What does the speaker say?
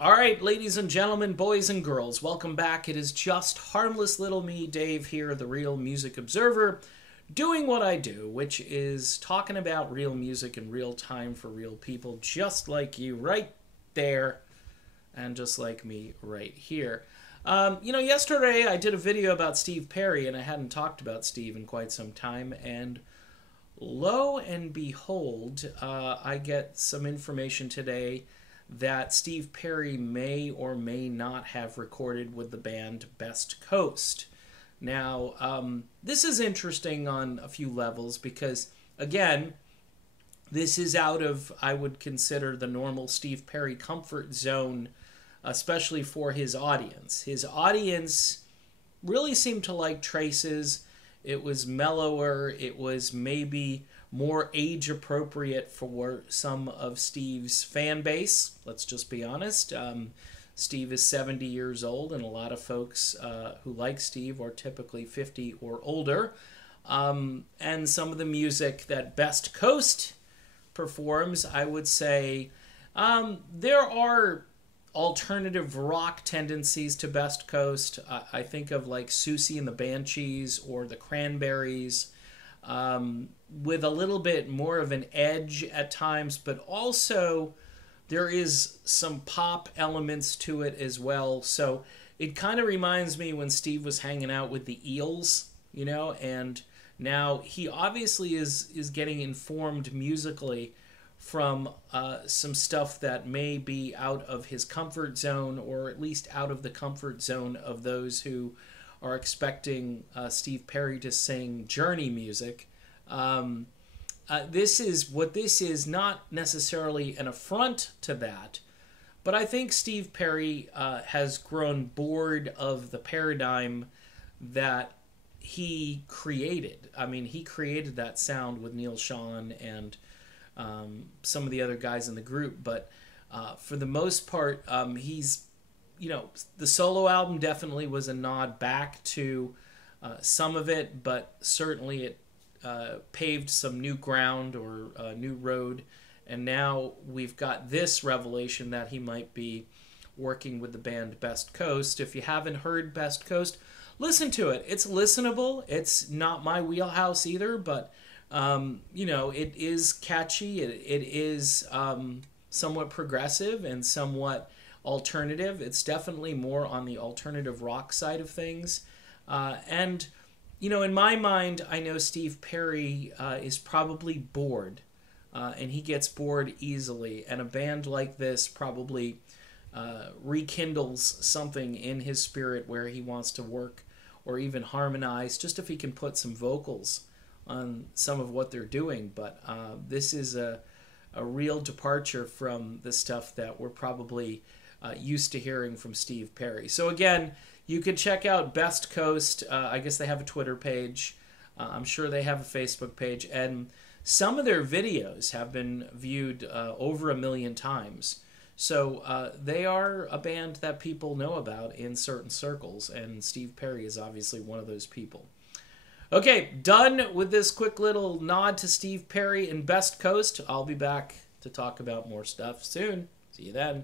All right, ladies and gentlemen, boys and girls, welcome back. It is just harmless little me, Dave, here, the Real Music Observer, doing what I do, which is talking about real music in real time for real people, just like you right there, and just like me right here. Yesterday I did a video about Steve Perry, and I hadn't talked about Steve in quite some time, and lo and behold, I get some information today that Steve Perry may or may not have recorded with the band Best Coast. Now, this is interesting on a few levels because, again, this is out of, I would consider, the normal Steve Perry comfort zone, especially for his audience. His audience really seemed to like Traces. It was mellower. It was maybe more age appropriate for some of Steve's fan base. Let's just be honest. Steve is 70 years old, and a lot of folks who like Steve are typically 50 or older. And some of the music that Best Coast performs, I would say, there are alternative rock tendencies to Best Coast. I think of like Susie and the Banshees or the Cranberries, with a little bit more of an edge at times, but also there is some pop elements to it as well. So it kind of reminds me when Steve was hanging out with the Eels, and now he obviously is getting informed musically from some stuff that may be out of his comfort zone, or at least out of the comfort zone of those who are expecting Steve Perry to sing Journey music. This is not necessarily an affront to that, but I think Steve Perry has grown bored of the paradigm that he created. I mean, he created that sound with Neil Schon and some of the other guys in the group, but for the most part, he's, the solo album definitely was a nod back to some of it, but certainly it paved some new ground or a new road, and now we've got this revelation that he might be working with the band Best Coast. If you haven't heard Best Coast, listen to it. It's listenable. It's not my wheelhouse either, but it is catchy. It is somewhat progressive and somewhat alternative. It's definitely more on the alternative rock side of things. And in my mind, I know Steve Perry is probably bored, and he gets bored easily. And a band like this probably rekindles something in his spirit where he wants to work or even harmonize, just if he can put some vocals on some of what they're doing. But this is a real departure from the stuff that we're probably used to hearing from Steve Perry. So again, you could check out Best Coast. I guess they have a Twitter page. I'm sure they have a Facebook page. And some of their videos have been viewed over 1 million times. So they are a band that people know about in certain circles. And Steve Perry is obviously one of those people. Okay, done with this quick little nod to Steve Perry and Best Coast. I'll be back to talk about more stuff soon. See you then.